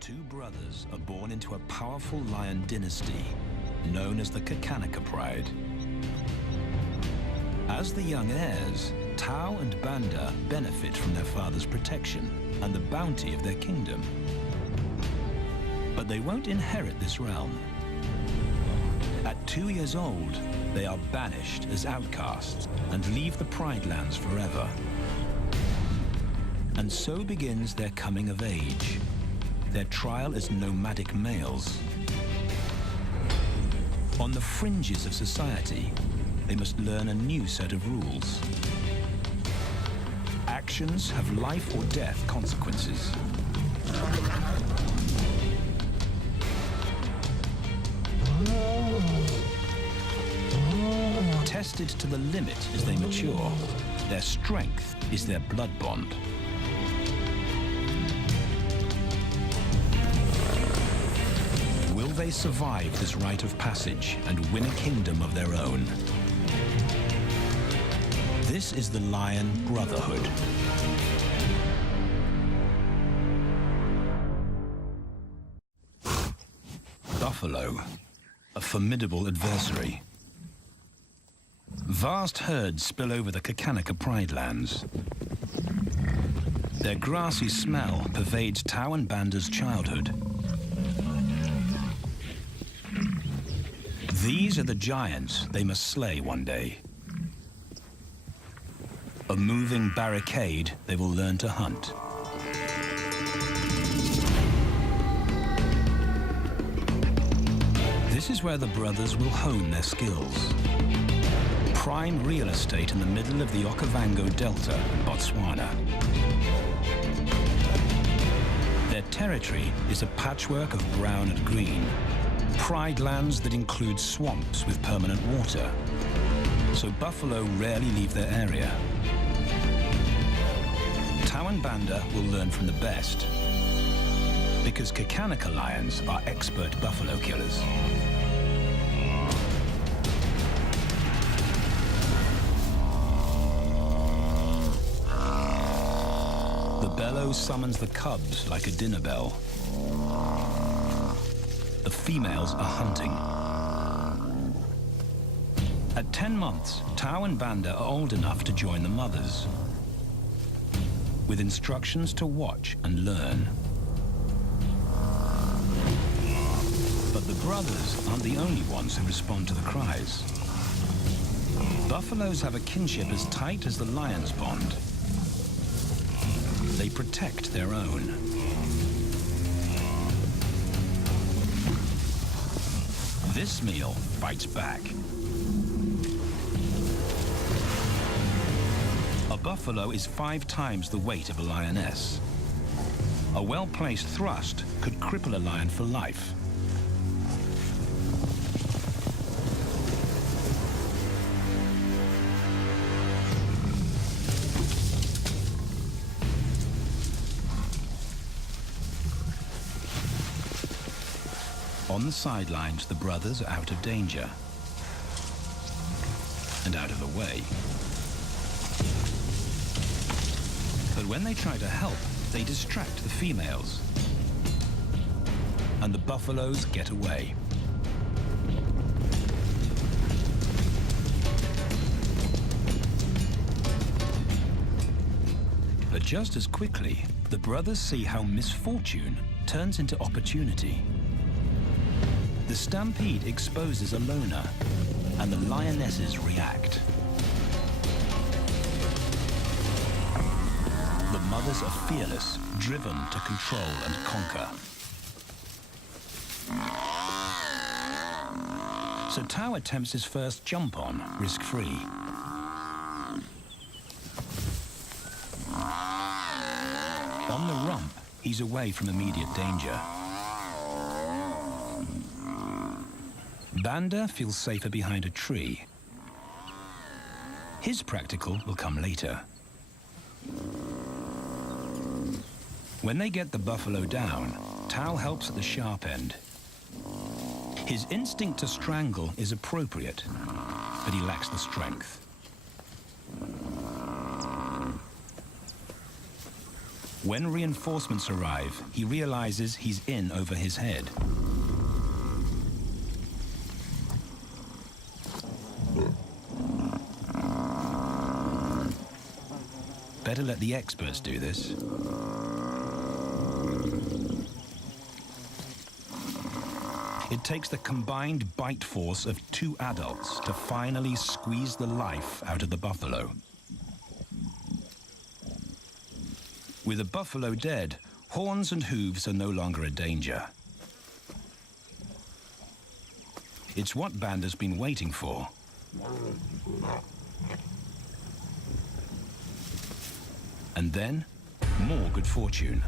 Two brothers are born into a powerful lion dynasty known as the Kakanaka Pride. As the young heirs, Tau and Banda benefit from their father's protection and the bounty of their kingdom. But they won't inherit this realm. At 2 years old, they are banished as outcasts and leave the Pride lands forever. And so begins their coming of age, their trial as nomadic males. On the fringes of society, they must learn a new set of rules. Actions have life or death consequences. Tested to the limit as they mature, their strength is their blood bond. Will they survive this rite of passage and win a kingdom of their own? This is the Lion Brotherhood. Buffalo, a formidable adversary. Vast herds spill over the Kakanaka Pride lands. Their grassy smell pervades Tau and Banda's childhood. These are the giants they must slay one day. A moving barricade they will learn to hunt. This is where the brothers will hone their skills. Prime real estate in the middle of the Okavango Delta, Botswana. Their territory is a patchwork of brown and green. Pride lands that include swamps with permanent water. So buffalo rarely leave their area. Tau and Banda will learn from the best, because Kakanaka lions are expert buffalo killers. The bellow summons the cubs like a dinner bell. The females are hunting. At 10 months, Tau and Banda are old enough to join the mothers, with instructions to watch and learn. But the brothers aren't the only ones who respond to the cries. Buffaloes have a kinship as tight as the lions' bond. They protect their own. This meal bites back. A buffalo is 5 times the weight of a lioness. A well-placed thrust could cripple a lion for life. On the sidelines, the brothers are out of danger and out of the way. But when they try to help, they distract the females, and the buffaloes get away. But just as quickly, the brothers see how misfortune turns into opportunity. The stampede exposes a loner, and the lionesses react. The mothers are fearless, driven to control and conquer. So Tau attempts his first jump on, risk-free. On the rump, he's away from immediate danger. Banda feels safer behind a tree. His practical will come later. When they get the buffalo down, Tau helps at the sharp end. His instinct to strangle is appropriate, but he lacks the strength. When reinforcements arrive, he realizes he's in over his head. Better let the experts do this. It takes the combined bite force of 2 adults to finally squeeze the life out of the buffalo. With the buffalo dead, horns and hooves are no longer a danger. It's what Banda's been waiting for. And then, more good fortune.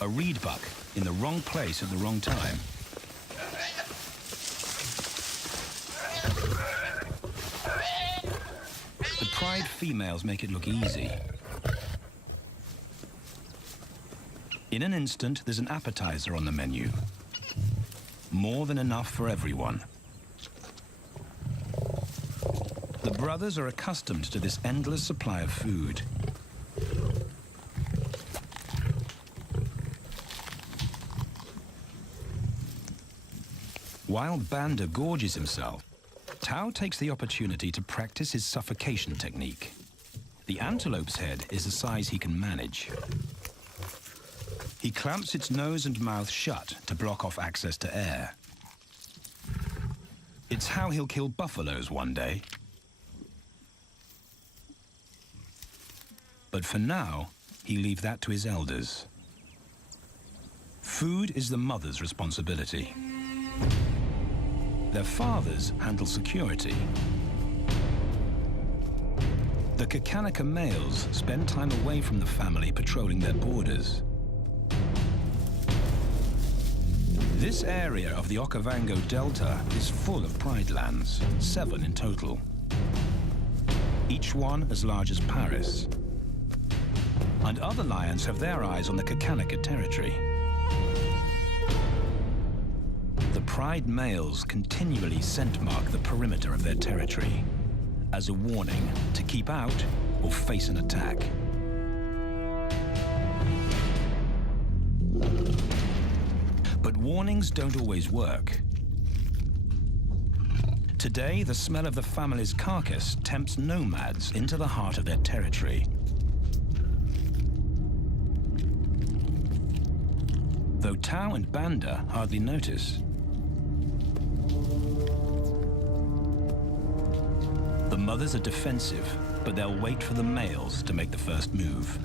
A reed buck in the wrong place at the wrong time. The pride females make it look easy. In an instant, there's an appetizer on the menu. More than enough for everyone. The brothers are accustomed to this endless supply of food. While Banda gorges himself, Tao takes the opportunity to practice his suffocation technique. The antelope's head is a size he can manage. He clamps its nose and mouth shut to block off access to air. It's how he'll kill buffaloes one day. But for now, he leaves that to his elders. Food is the mother's responsibility. Their fathers handle security. The Kakanika males spend time away from the family patrolling their borders. This area of the Okavango Delta is full of pride lands, 7 in total. Each one as large as Paris. And other lions have their eyes on the Kakanika territory. The pride males continually scent mark the perimeter of their territory as a warning to keep out or face an attack. But warnings don't always work. Today, the smell of the family's carcass tempts nomads into the heart of their territory. Though Tao and Banda hardly notice. The mothers are defensive, but they'll wait for the males to make the first move.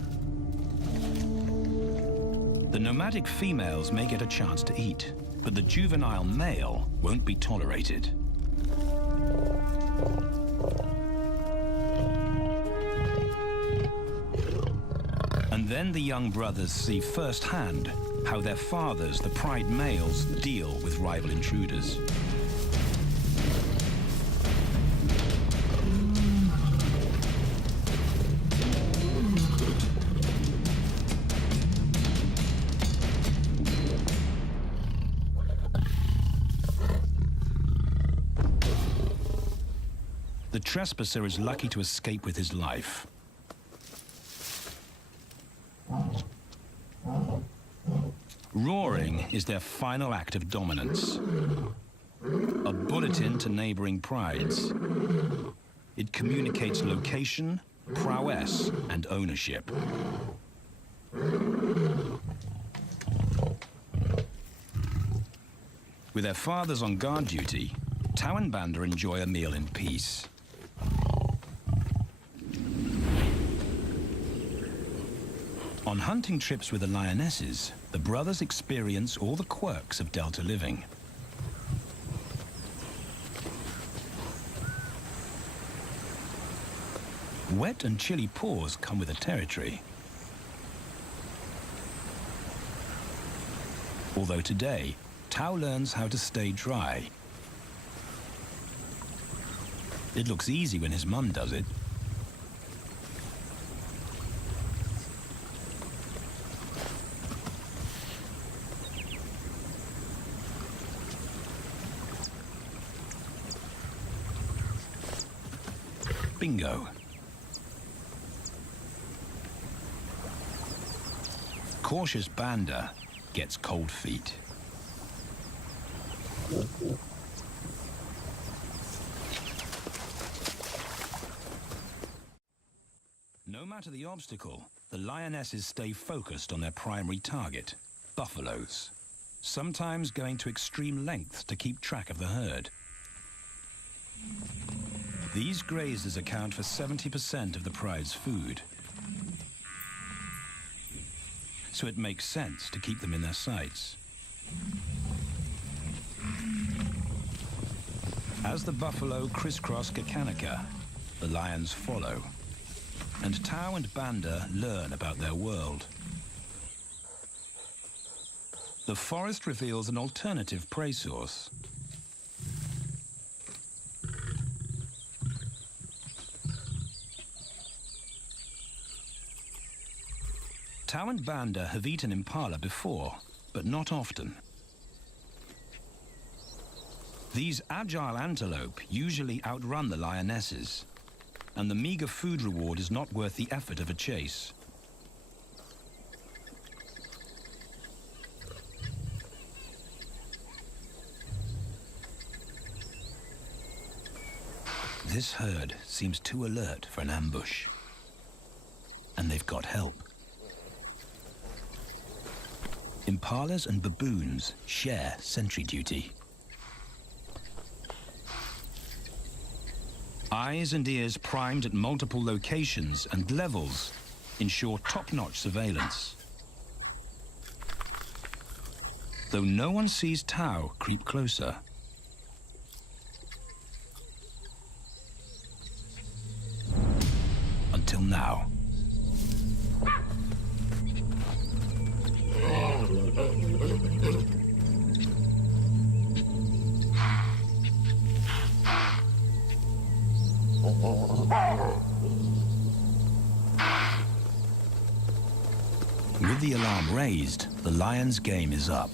The nomadic females may get a chance to eat, but the juvenile male won't be tolerated. And then the young brothers see firsthand how their fathers, the pride males, deal with rival intruders. The trespasser is lucky to escape with his life. Roaring is their final act of dominance. A bulletin to neighboring prides. It communicates location, prowess, and ownership. With their fathers on guard duty, Tao and Banda enjoy a meal in peace. On hunting trips with the lionesses, the brothers experience all the quirks of Delta living. Wet and chilly paws come with the territory. Although today, Tao learns how to stay dry. It looks easy when his mum does it. Bingo. Cautious Banda gets cold feet. No matter the obstacle, the lionesses stay focused on their primary target, buffaloes, sometimes going to extreme lengths to keep track of the herd. These grazers account for 70% of the pride's food, so it makes sense to keep them in their sights. As the buffalo crisscross Kakanika, the lions follow, and Tau and Banda learn about their world. The forest reveals an alternative prey source. Tau and Banda have eaten impala before, but not often. These agile antelope usually outrun the lionesses, and the meager food reward is not worth the effort of a chase. This herd seems too alert for an ambush, and they've got help. Impalas and baboons share sentry duty. Eyes and ears primed at multiple locations and levels ensure top-notch surveillance. Though no one sees Tau creep closer. Until now. With the alarm raised, the lions' game is up.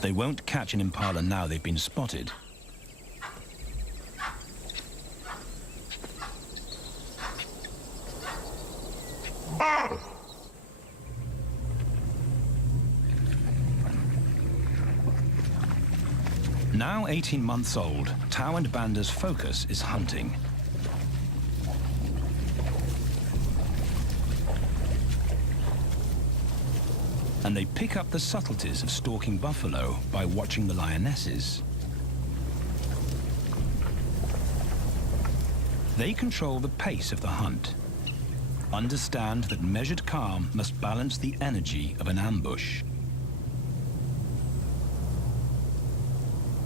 They won't catch an impala now they've been spotted. Now 18 months old, Tau and Banda's focus is hunting. And they pick up the subtleties of stalking buffalo by watching the lionesses. They control the pace of the hunt, understand that measured calm must balance the energy of an ambush.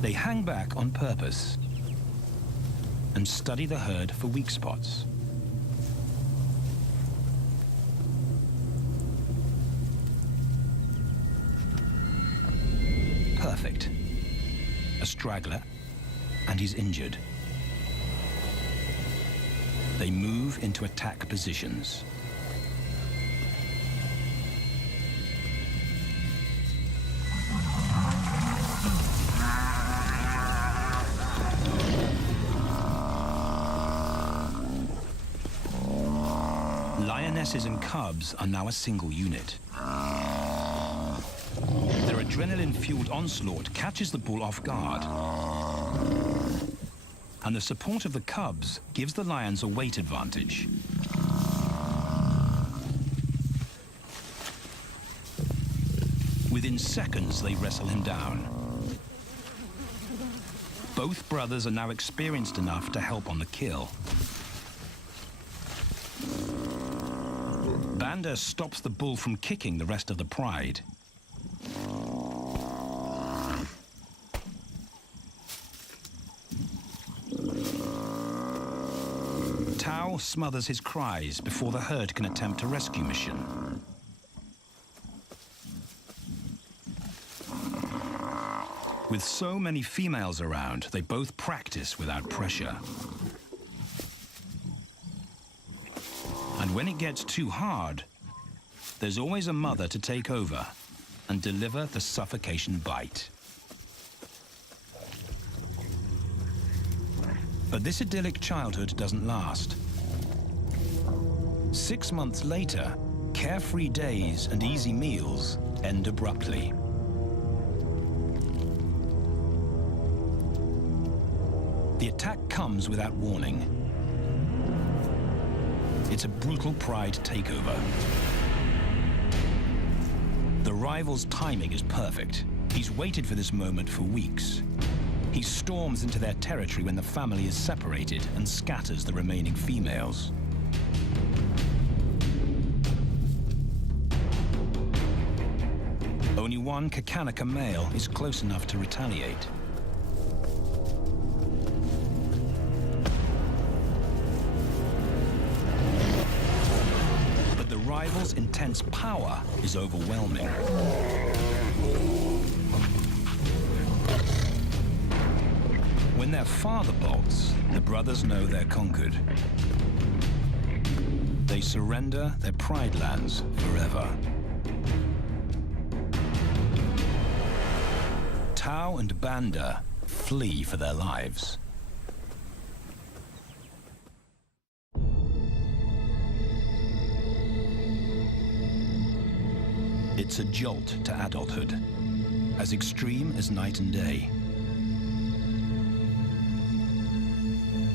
They hang back on purpose and study the herd for weak spots. Perfect. A straggler, and he's injured. They move into attack positions. Lionesses and cubs are now a single unit. Their adrenaline-fueled onslaught catches the bull off guard. And the support of the cubs gives the lions a weight advantage. Within seconds, they wrestle him down. Both brothers are now experienced enough to help on the kill. Banda stops the bull from kicking the rest of the pride. Tau smothers his cries before the herd can attempt a rescue mission. With so many females around, they both practice without pressure. And when it gets too hard, there's always a mother to take over and deliver the suffocation bite. But this idyllic childhood doesn't last. 6 months later, carefree days and easy meals end abruptly. The attack comes without warning. It's a brutal pride takeover. The rival's timing is perfect. He's waited for this moment for weeks. He storms into their territory when the family is separated and scatters the remaining females. Only one Kakanika male is close enough to retaliate. But the rival's intense power is overwhelming. When their father bolts, the brothers know they're conquered. They surrender their pride lands forever. Tau and Banda flee for their lives. It's a jolt to adulthood, as extreme as night and day.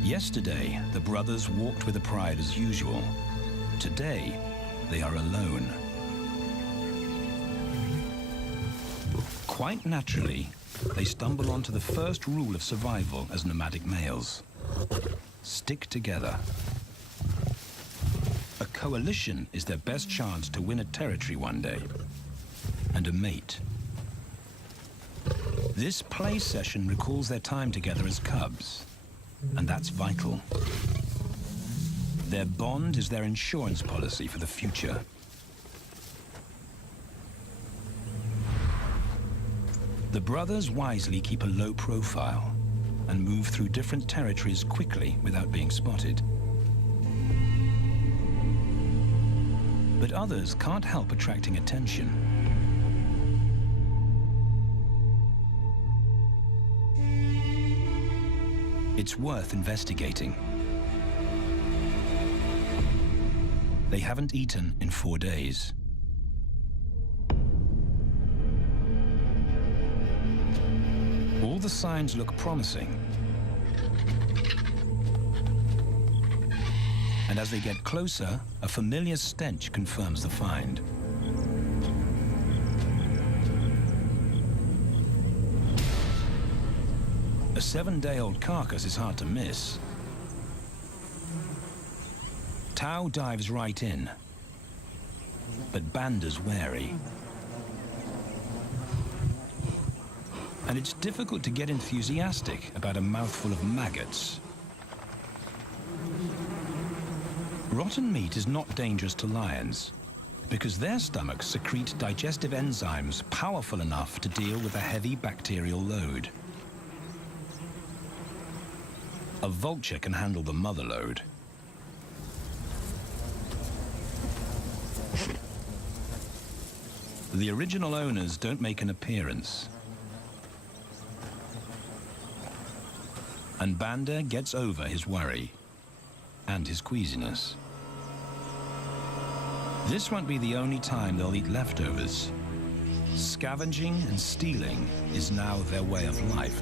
Yesterday, the brothers walked with the pride as usual. Today, they are alone. Quite naturally, they stumble onto the first rule of survival as nomadic males. Stick together. A coalition is their best chance to win a territory one day, and a mate. This play session recalls their time together as cubs, and that's vital. Their bond is their insurance policy for the future. The brothers wisely keep a low profile and move through different territories quickly without being spotted. But others can't help attracting attention. It's worth investigating. They haven't eaten in 4 days. All the signs look promising. And as they get closer, a familiar stench confirms the find. A 7-day-old carcass is hard to miss. Tau dives right in, but Banda's wary. And it's difficult to get enthusiastic about a mouthful of maggots. Rotten meat is not dangerous to lions, because their stomachs secrete digestive enzymes powerful enough to deal with a heavy bacterial load. A vulture can handle the mother load. The original owners don't make an appearance. And Banda gets over his worry and his queasiness. This won't be the only time they'll eat leftovers. Scavenging and stealing is now their way of life.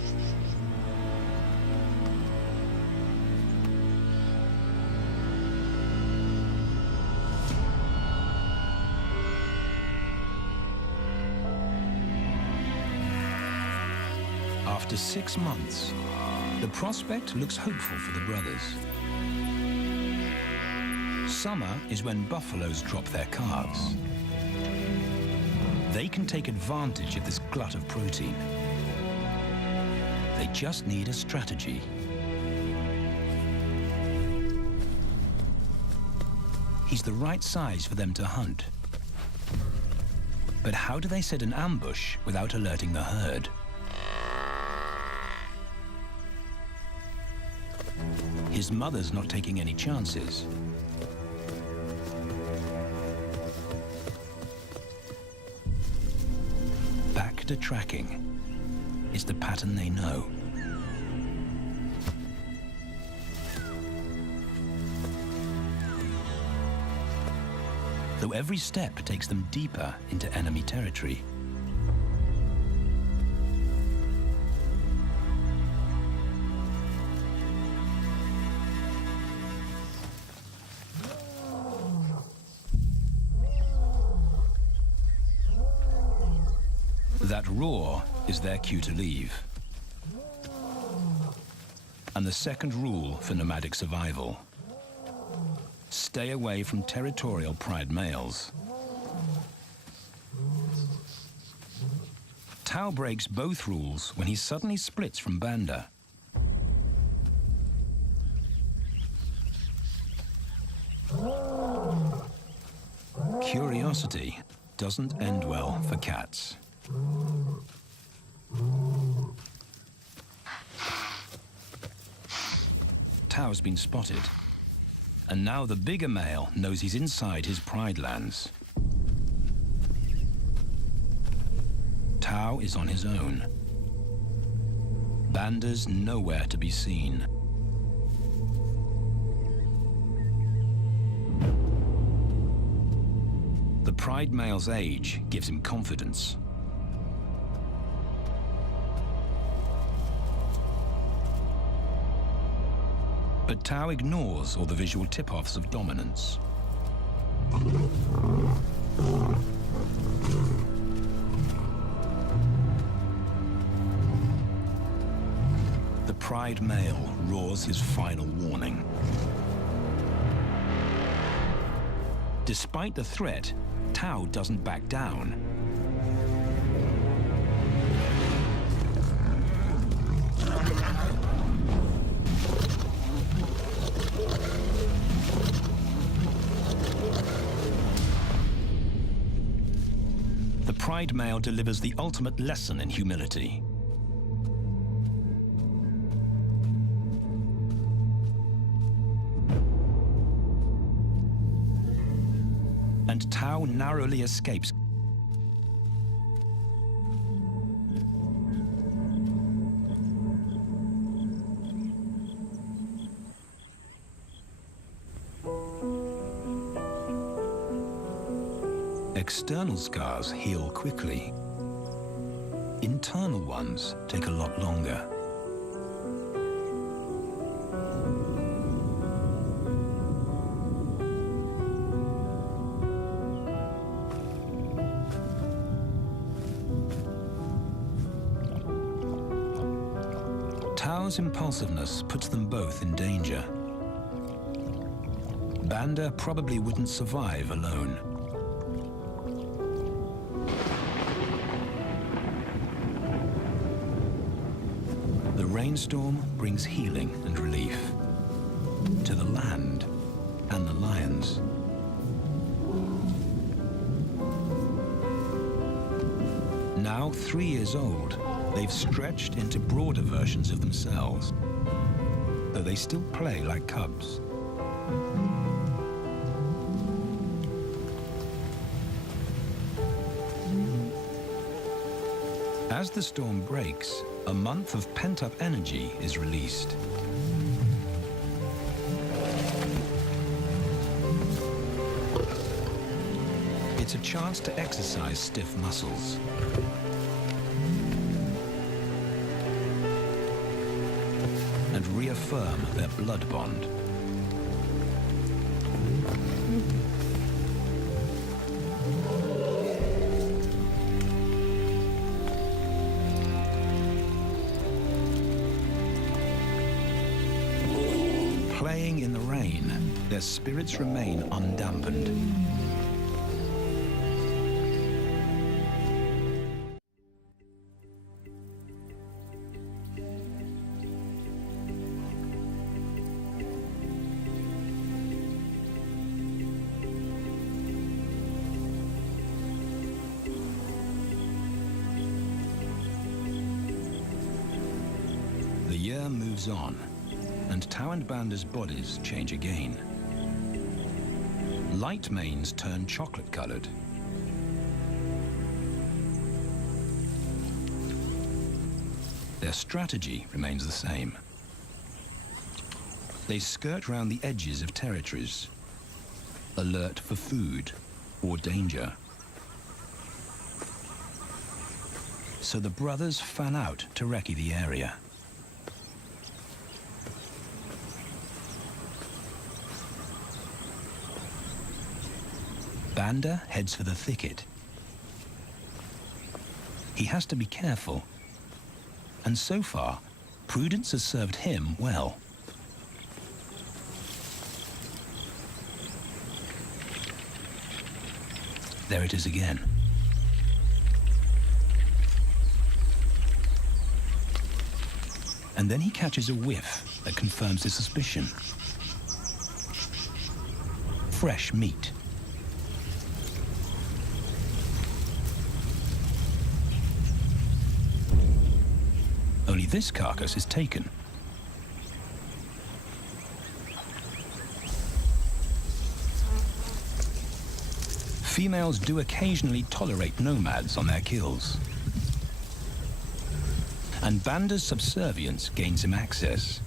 After 6 months, the prospect looks hopeful for the brothers. Summer is when buffaloes drop their calves. They can take advantage of this glut of protein. They just need a strategy. He's the right size for them to hunt. But how do they set an ambush without alerting the herd? His mother's not taking any chances. Back to tracking. It's the pattern they know. though every step takes them deeper into enemy territory. That roar is their cue to leave. And the second rule for nomadic survival: stay away from territorial pride males. Tao breaks both rules when he suddenly splits from Banda. Curiosity doesn't end well for cats. Tao's been spotted, and now the bigger male knows he's inside his pride lands. Tao is on his own. Banda's nowhere to be seen. The pride male's age gives him confidence. But Tao ignores all the visual tip-offs of dominance. The pride male roars his final warning. Despite the threat, Tao doesn't back down. The pride male delivers the ultimate lesson in humility. And Tao narrowly escapes. External scars heal quickly. Internal ones take a lot longer. Tao's impulsiveness puts them both in danger. Banda probably wouldn't survive alone. The rainstorm brings healing and relief to the land and the lions. Now 3 years old, they've stretched into broader versions of themselves, though they still play like cubs. As the storm breaks, a month of pent-up energy is released. It's a chance to exercise stiff muscles. And reaffirm their blood bond. Playing in the rain, their spirits remain undampened. The year moves on, and Tao and Banda's bodies change again. Light manes turn chocolate-colored. Their strategy remains the same. They skirt round the edges of territories, alert for food or danger. So the brothers fan out to recce the area. Banda heads for the thicket. He has to be careful, and so far, prudence has served him well. There it is again. And then he catches a whiff that confirms his suspicion. Fresh meat. Only this carcass is taken. Females do occasionally tolerate nomads on their kills. And Banda's subservience gains him access.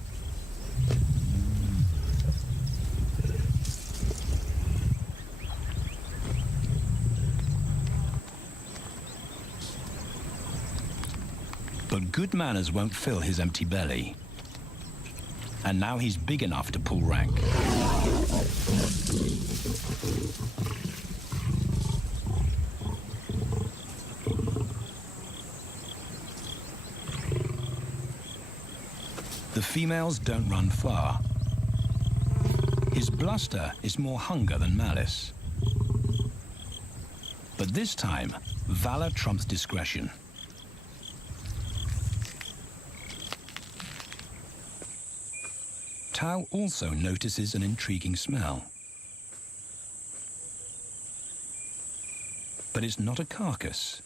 But good manners won't fill his empty belly. And now he's big enough to pull rank. The females don't run far. His bluster is more hunger than malice. But this time, valor trumps discretion. Tao also notices an intriguing smell. But it's not a carcass.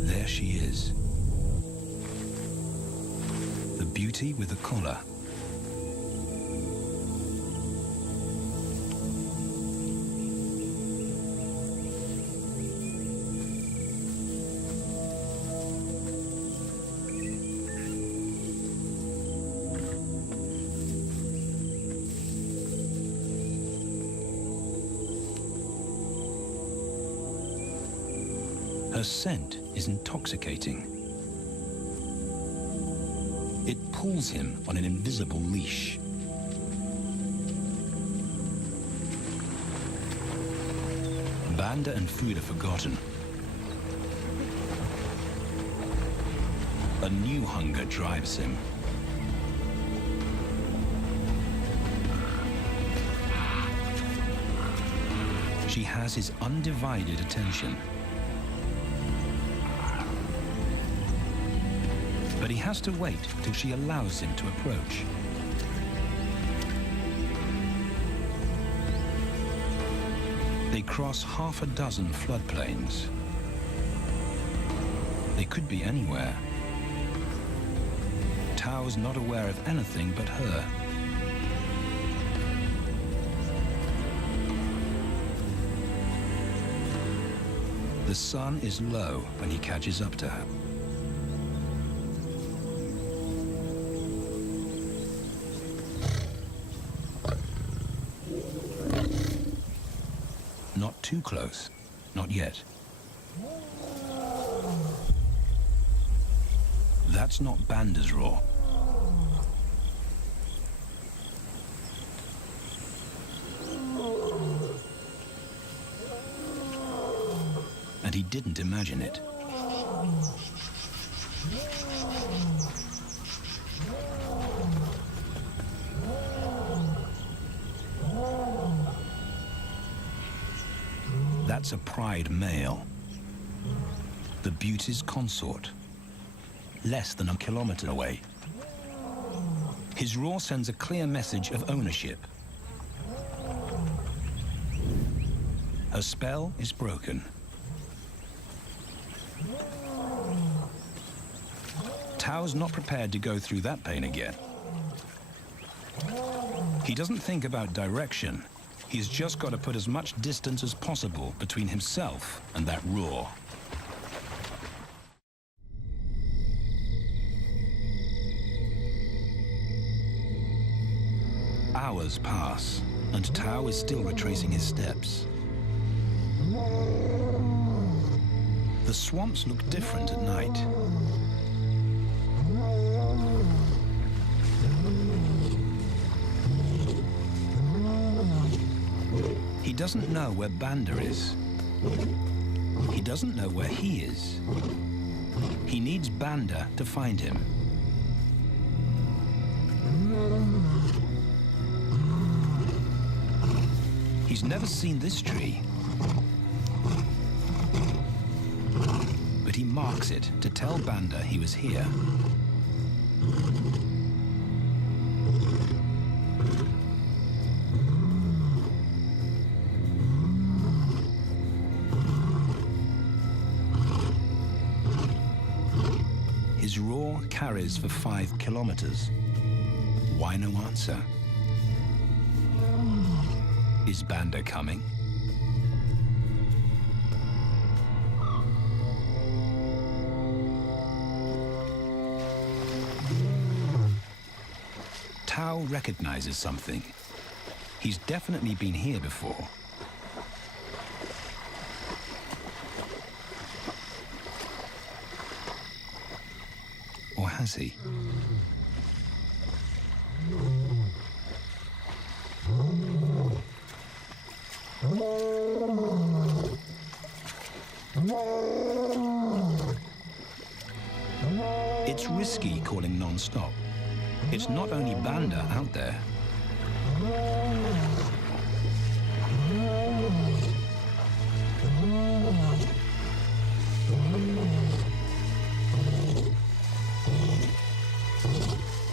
There she is. The beauty with the collar. Her scent is intoxicating. It pulls him on an invisible leash. Banda and food are forgotten. A new hunger drives him. She has his undivided attention. But he has to wait till she allows him to approach. They cross half a dozen floodplains. They could be anywhere. Tao's not aware of anything but her. The sun is low when he catches up to her. Not too close. Not yet. That's not Banda's roar. And he didn't imagine it. That's a pride male. The beauty's consort. Less than a kilometer away. His roar sends a clear message of ownership. Her spell is broken. Tao's not prepared to go through that pain again. He doesn't think about direction. He's just got to put as much distance as possible between himself and that roar. Hours pass, and Tao is still retracing his steps. The swamps look different at night. He doesn't know where Banda is. He doesn't know where he is. He needs Banda to find him. He's never seen this tree, but he marks it to tell Banda he was here. His roar carries for 5 kilometers. Why no answer? Is Banda coming? Tao recognizes something. He's definitely been here before. Or has he? It's risky calling non-stop. It's not only Banda out there.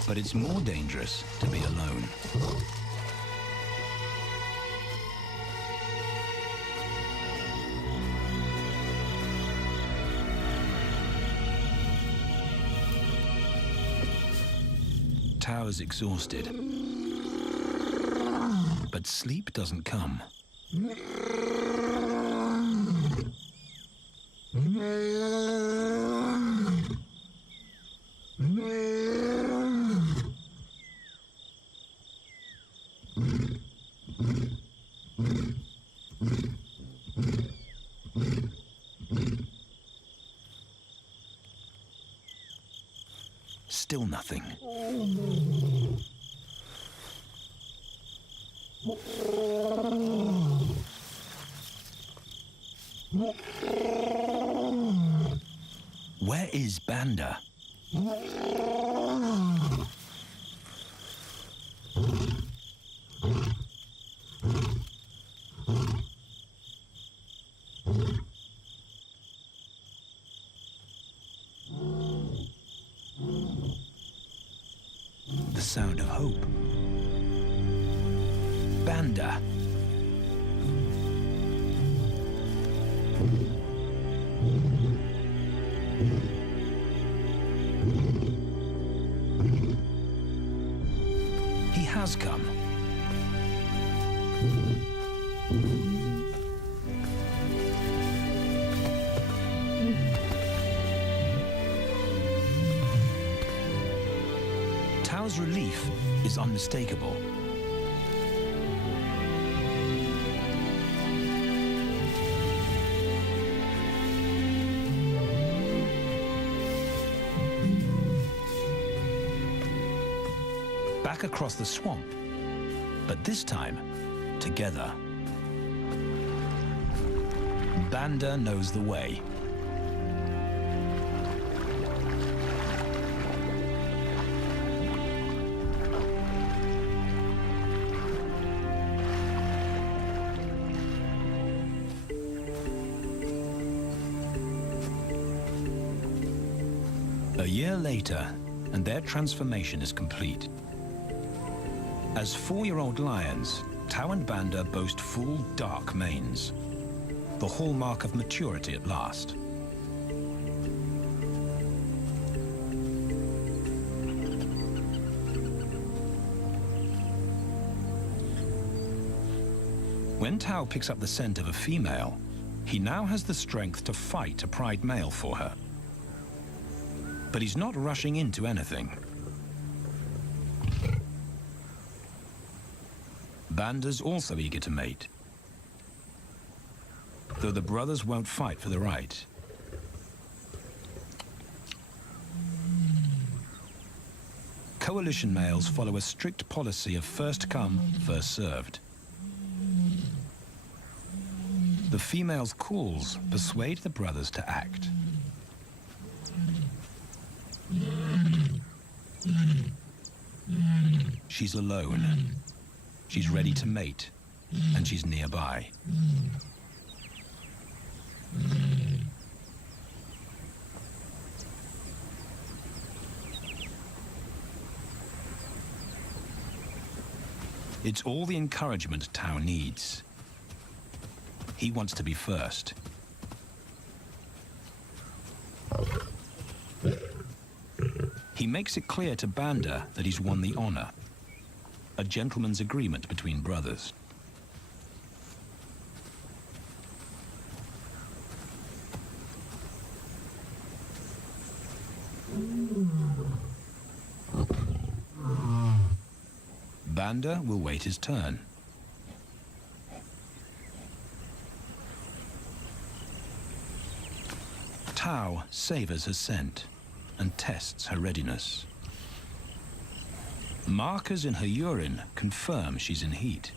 But it's more dangerous to be alone. Tao is exhausted, but sleep doesn't come. Still nothing. Where is Banda? The sound of hope. Banda. He has come. Tao's relief is unmistakable. Back across the swamp, but this time, together. Banda knows the way. A year later, and their transformation is complete. As 4-year-old lions, Tao and Banda boast full, dark manes, the hallmark of maturity at last. When Tao picks up the scent of a female, he now has the strength to fight a pride male for her. But he's not rushing into anything. Banda's also eager to mate, though the brothers won't fight for the right. Coalition males follow a strict policy of first come, first served. The female's calls persuade the brothers to act. She's alone. She's ready to mate, and she's nearby. It's all the encouragement Tao needs. He wants to be first. He makes it clear to Banda that he's won the honor, a gentleman's agreement between brothers. Banda will wait his turn. Tao savors her scent and tests her readiness. Markers in her urine confirm she's in heat.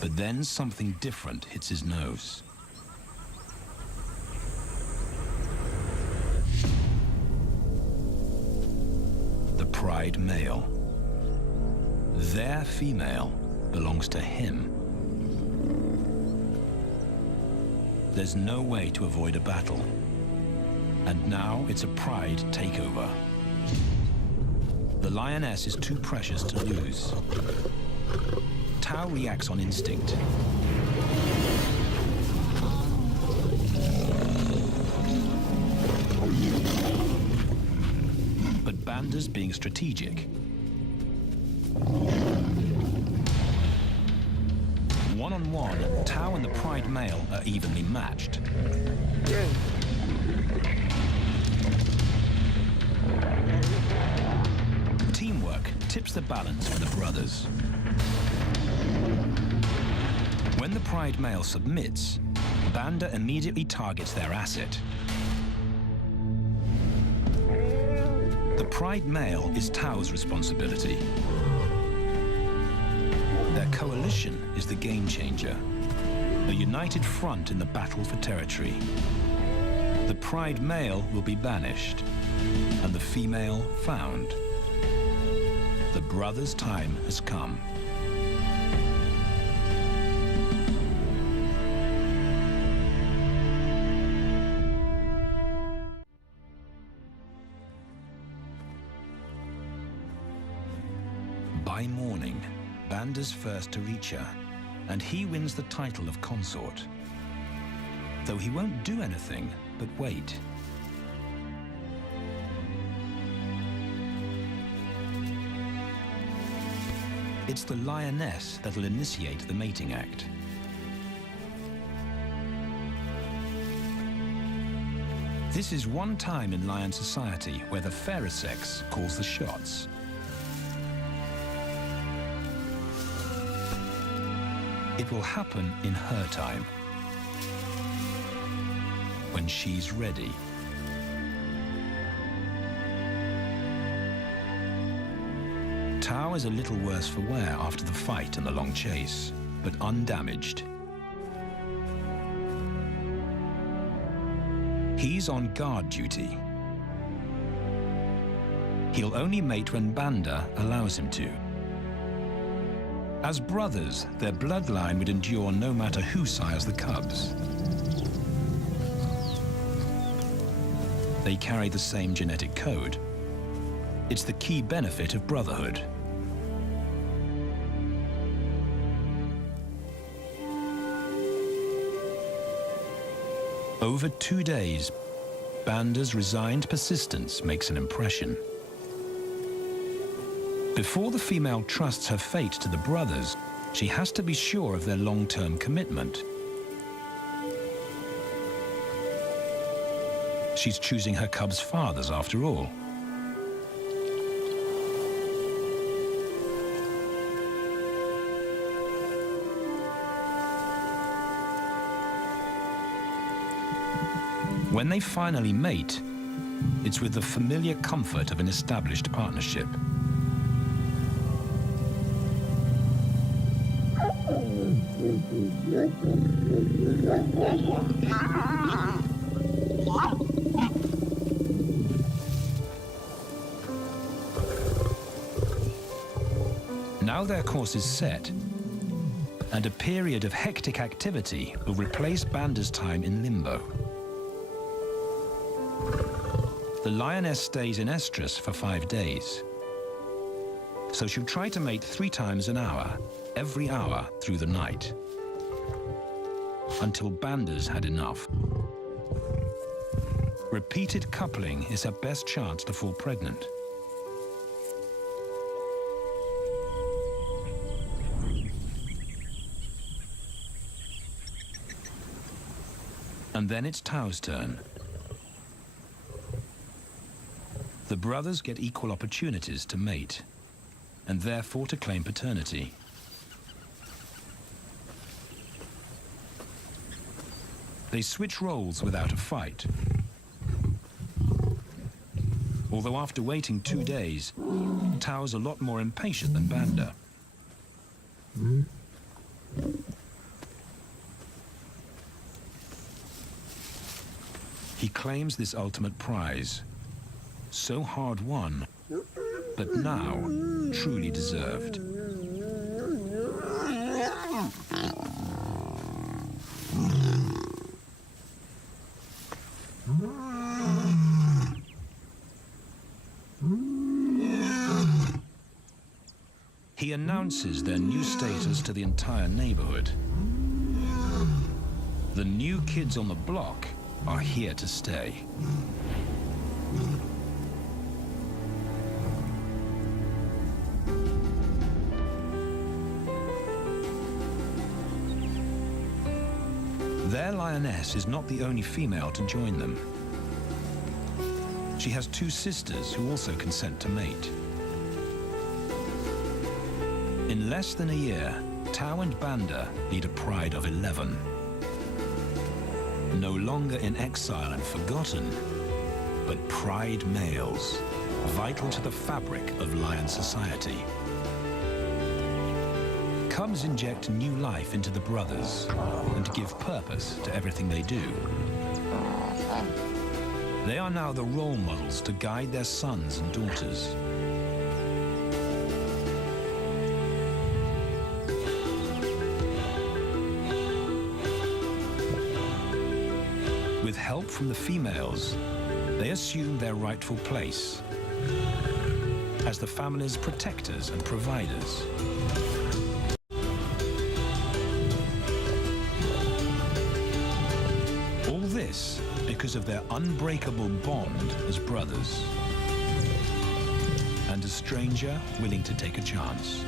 But then something different hits his nose. The pride male. Their female belongs to him. There's no way to avoid a battle. And now it's a pride takeover. The lioness is too precious to lose. Tao reacts on instinct. But Banda's being strategic. One-on-one, Tao and the pride male are evenly matched. Teamwork tips the balance for the brothers. When the pride male submits, Banda immediately targets their asset. The pride male is Tao's responsibility. Their coalition is the game changer, a united front in the battle for territory. The pride male will be banished, and the female found. The brothers' time has come. By morning, Banda's first to reach her, and he wins the title of consort. Though he won't do anything but wait. It's the lioness that'll initiate the mating act. This is one time in lion society where the fairer sex calls the shots. It will happen in her time, when she's ready. Tao is a little worse for wear after the fight and the long chase, but undamaged. He's on guard duty. He'll only mate when Banda allows him to. As brothers, their bloodline would endure no matter who sires the cubs. They carry the same genetic code. It's the key benefit of Brotherhood. Over 2 days, Banda's resigned persistence makes an impression. Before the female trusts her fate to the brothers, she has to be sure of their long-term commitment. She's choosing her cubs' fathers after all. When they finally mate, it's with the familiar comfort of an established partnership. Now their course is set, and a period of hectic activity will replace Banda's time in limbo. The lioness stays in estrus for 5 days, so she'll try to mate 3 times an hour, every hour through the night, until Banda's had enough. Repeated coupling is her best chance to fall pregnant. And then it's Tau's turn. The brothers get equal opportunities to mate, and therefore to claim paternity. They switch roles without a fight. Although after waiting 2 days, Tau's a lot more impatient than Banda. He claims this ultimate prize, so hard won, but now truly deserved. He announces their new status to the entire neighborhood. The new kids on the block are here to stay. Their lioness is not the only female to join them. She has 2 sisters who also consent to mate. In less than a year, Tau and Banda lead a pride of 11. No longer in exile and forgotten, but pride males, vital to the fabric of lion society. Cubs inject new life into the brothers and give purpose to everything they do. They are now the role models to guide their sons and daughters. With help from the females, they assume their rightful place as the family's protectors and providers. All this because of their unbreakable bond as brothers, and a stranger willing to take a chance.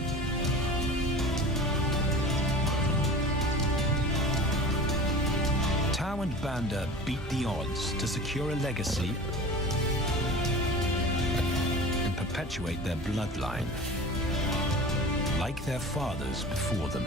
Tau and Banda beat the odds to secure a legacy and perpetuate their bloodline, like their fathers before them.